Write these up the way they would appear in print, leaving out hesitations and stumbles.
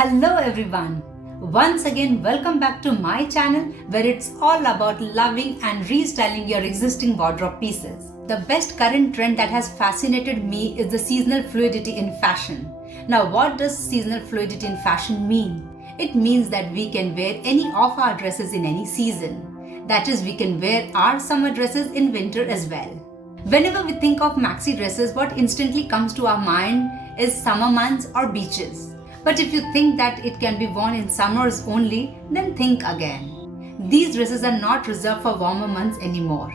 Hello everyone. Once again, welcome back to my channel where it's all about loving and restyling your existing wardrobe pieces. The best current trend that has fascinated me is the seasonal fluidity in fashion. Now, what does seasonal fluidity in fashion mean? It means that we can wear any of our dresses in any season. That is, we can wear our summer dresses in winter as well. Whenever we think of maxi dresses, what instantly comes to our mind is summer months or beaches. But if you think that it can be worn in summers only, then think again. These dresses are not reserved for warmer months anymore.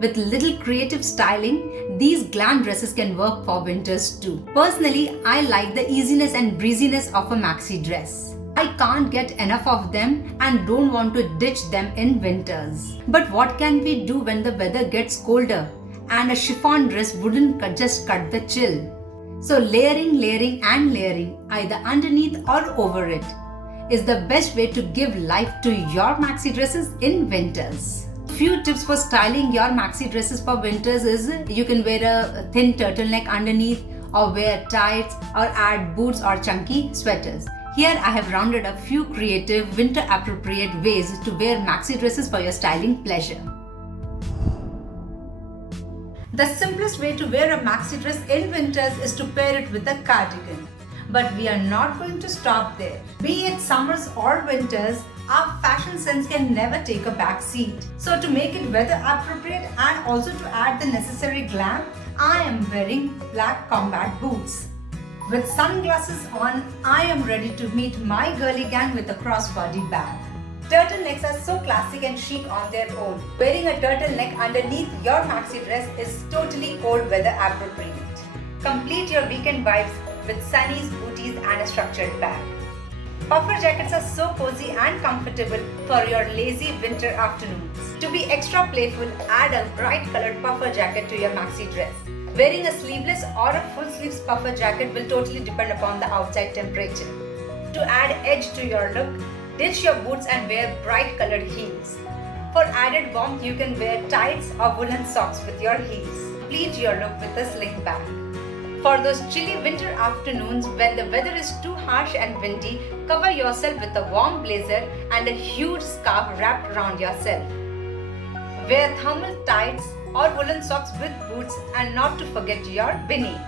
With little creative styling, these glam dresses can work for winters too. Personally, I like the easiness and breeziness of a maxi dress. I can't get enough of them and don't want to ditch them in winters. But what can we do when the weather gets colder and a chiffon dress wouldn't just cut the chill? So layering and layering, either underneath or over it, is the best way to give life to your maxi dresses in winters. Few tips for styling your maxi dresses for winters is you can wear a thin turtleneck underneath, or wear tights, or add boots or chunky sweaters. Here I have rounded a few creative winter appropriate ways to wear maxi dresses for your styling pleasure. The simplest way to wear a maxi dress in winters is to pair it with a cardigan. But we are not going to stop there. Be it summers or winters, our fashion sense can never take a back seat. So to make it weather appropriate and also to add the necessary glam, I am wearing black combat boots. With sunglasses on, I am ready to meet my girly gang with a crossbody bag. Turtlenecks are so classic and chic on their own. Wearing a turtleneck underneath your maxi dress is totally cold weather appropriate. Complete your weekend vibes with sunnies, booties and a structured bag. Puffer jackets are so cozy and comfortable for your lazy winter afternoons. To be extra playful, add a bright colored puffer jacket to your maxi dress. Wearing a sleeveless or a full sleeves puffer jacket will totally depend upon the outside temperature. To add edge to your look, ditch your boots and wear bright colored heels. For added warmth, you can wear tights or woolen socks with your heels. Complete your look with a sling bag. For those chilly winter afternoons when the weather is too harsh and windy, cover yourself with a warm blazer and a huge scarf wrapped around yourself. Wear thermal tights or woolen socks with boots, and not to forget your beanie.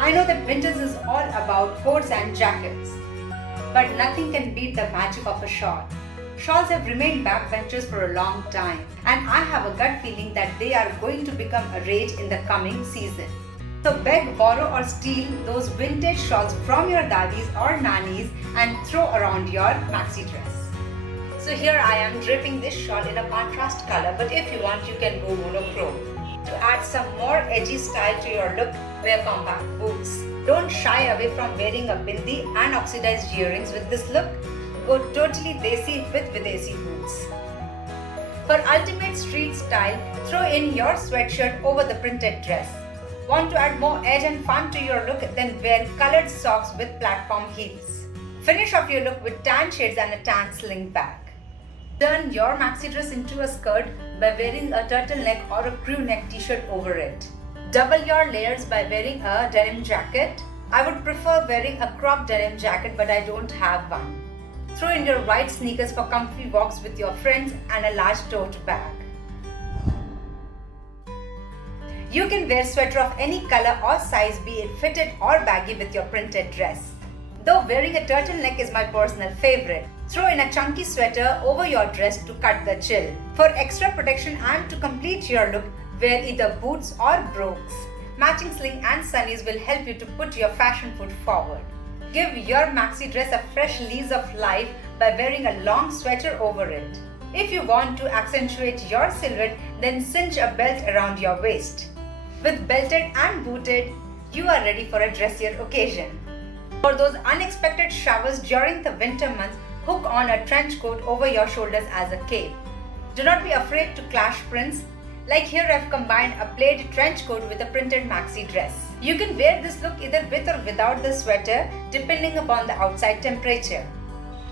I know that winters is all about coats and jackets, but nothing can beat the magic of a shawl. Shawls have remained backbenchers for a long time, and I have a gut feeling that they are going to become a rage in the coming season. So beg, borrow or steal those vintage shawls from your daddies or nannies and throw around your maxi dress. So here I am draping this shawl in a contrast color, but if you want you can go monochrome. To add some more edgy style to your look, wear compact boots. Don't shy away from wearing a bindi and oxidized earrings with this look. Go totally desi with Videsi boots. For ultimate street style, throw in your sweatshirt over the printed dress. Want to add more edge and fun to your look? Then wear colored socks with platform heels. Finish off your look with tan shades and a tan sling bag. Turn your maxi dress into a skirt by wearing a turtleneck or a crew neck t-shirt over it. Double your layers by wearing a denim jacket. I would prefer wearing a cropped denim jacket, but I don't have one. Throw in your white sneakers for comfy walks with your friends and a large tote bag. You can wear sweater of any color or size, be it fitted or baggy with your printed dress. Though wearing a turtleneck is my personal favorite, throw in a chunky sweater over your dress to cut the chill. For extra protection and to complete your look, wear either boots or brogues. Matching sling and sunnies will help you to put your fashion foot forward. Give your maxi dress a fresh lease of life by wearing a long sweater over it. If you want to accentuate your silhouette, then cinch a belt around your waist. With belted and booted, you are ready for a dressier occasion. For those unexpected showers during the winter months, hook on a trench coat over your shoulders as a cape. Do not be afraid to clash prints. Like here, I've combined a plaid trench coat with a printed maxi dress. You can wear this look either with or without the sweater, depending upon the outside temperature.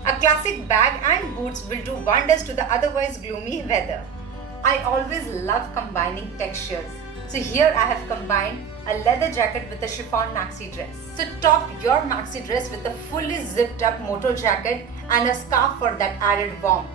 A classic bag and boots will do wonders to the otherwise gloomy weather. I always love combining textures. So here I have combined a leather jacket with a chiffon maxi dress. So top your maxi dress with a fully zipped up moto jacket and a scarf for that added warmth.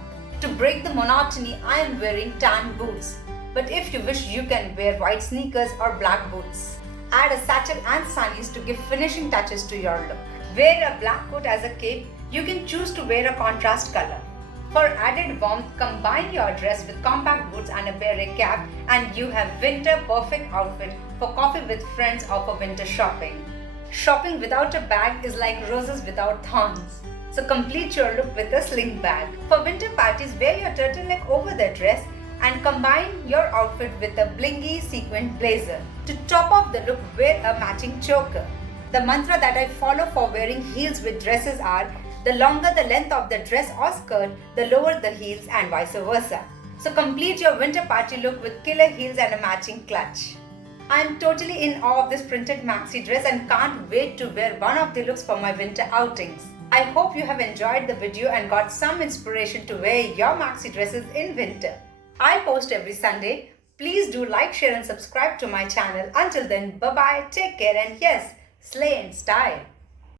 To break the monotony, I am wearing tan boots. But if you wish, you can wear white sneakers or black boots. Add a satchel and sunnies to give finishing touches to your look. Wear a black coat as a cape. You can choose to wear a contrast color. For added warmth, combine your dress with compact boots and a beret cap and you have winter perfect outfit for coffee with friends or for winter shopping. Shopping without a bag is like roses without thorns. So complete your look with a sling bag. For winter parties, wear your turtleneck over the dress and combine your outfit with a blingy sequined blazer. To top off the look, wear a matching choker. The mantra that I follow for wearing heels with dresses are, the longer the length of the dress or skirt, the lower the heels and vice versa. So complete your winter party look with killer heels and a matching clutch. I am totally in awe of this printed maxi dress and can't wait to wear one of the looks for my winter outings. I hope you have enjoyed the video and got some inspiration to wear your maxi dresses in winter. I post every Sunday. Please do like, share and subscribe to my channel. Until then, bye-bye, take care and yes, slay in style.